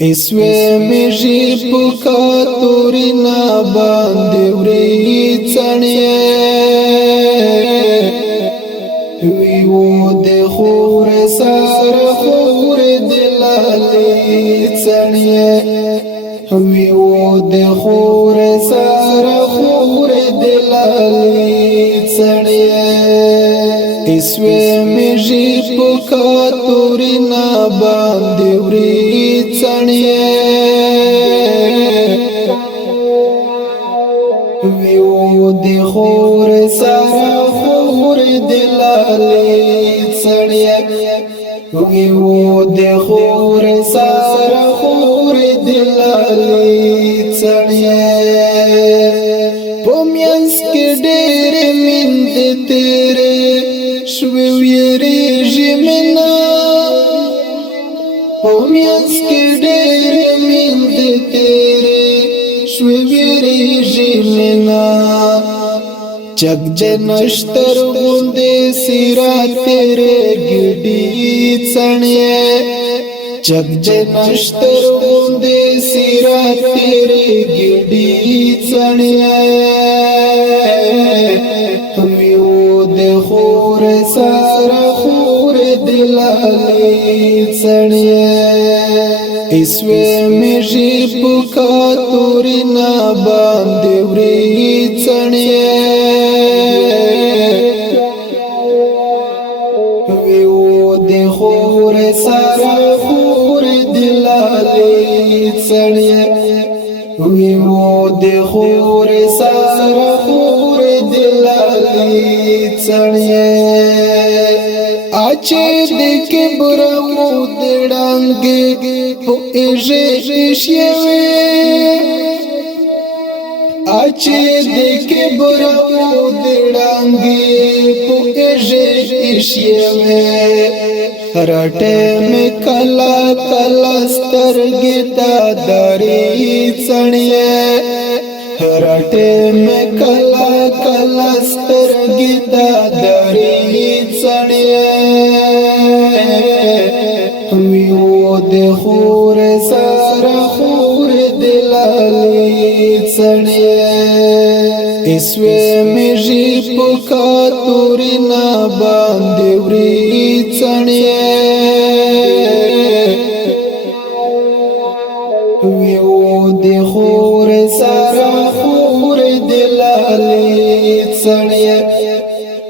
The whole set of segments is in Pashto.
اسوی میجی پکا توری ناباندی وری چنیه ویو دی خور سار خور دلالی چنیه ویو دی خور سار خور دلالی چنیه اسوی میجی پکا توری ناباندی وری ویو دی خور سارا خور دلالی چڑیه ویو دی خور سارا خور دلالی چڑیه پومینس کی ډېر من دې تیرې شوي ویریږي منا پومینس کی ډېر من دې تیرې شوي ویریږي منا چک جنشتر غوندې سیرا تیرې ګډي څڼې چک جنشتر غوندې سیرا تیرې ګډي څڼې ویو د خور سارا خور دلالی څڼې اسوی میجی پکا توری ناباندی وری څڼې ویو د خور سارا خور دلالی څڼې ویو د خور سارا خور دلالی څڼې اچې د کبر مو د ډانګې په ایږې شیوي اچې د کبر مو د ډانګې په ایږې شیوي راټه مې کلا کلا سترګې تا درې څڼې راټه مې کلا کلا سترګې تا درې څڼې ویو د خور سارا خور دلالی څڼې اسوی میجی پکا توری ناباندی وری څڼې ویو د خور سارا خور دلالی څڼې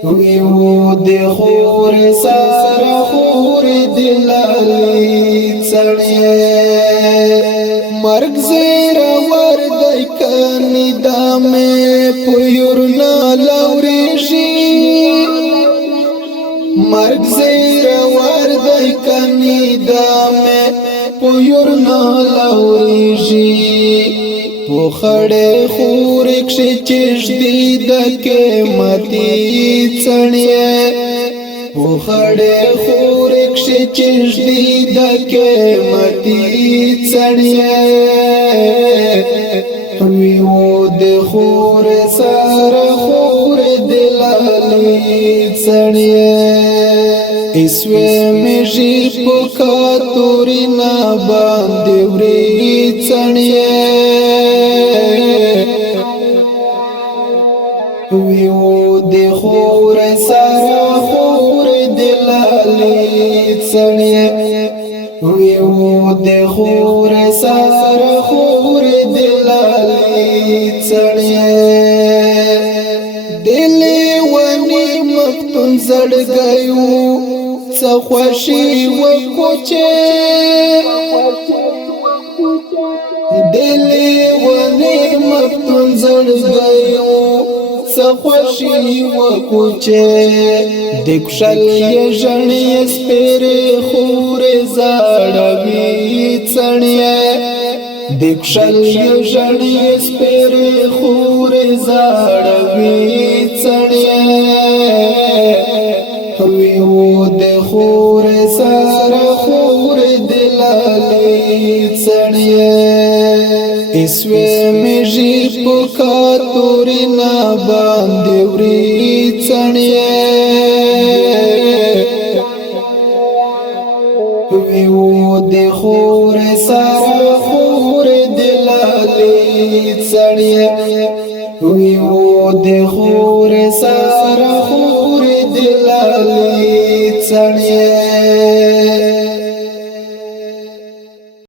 ویو د خور سارا خور دلالی څڼې مرګ زیرا وردی کنی دامه پویورنا لوریږي مرګ زیرا وردی کنی دامه پویورنا لوریږي په خړې خور کښې چشدي د قیمتي څڼې په خړې خور کښې چشدي د قیمتي څڼې ویو د خور سارا خور دلالی څڼې اسوی میجی پکا توری ناباندی وری څڼې ویو د خور سارا خور دلالی څڼې ویو د خور سارا خور دلالی څڼې دلی ونی مفتون زړګیو څه خوشي وکوچې دلی ونی مفتون زړګیو خوشی وکوچې د کشل یژنې سپېرې خور زړوي څڼې د کشل یژنې سپېرې خور زړوي څڼې ویو د خور سارا خور دلالی څڼې اسوی میجی پکا توری ناباندی وری څڼې ویو د خور سارا سړی وی و د خور سره خور دلالی سړی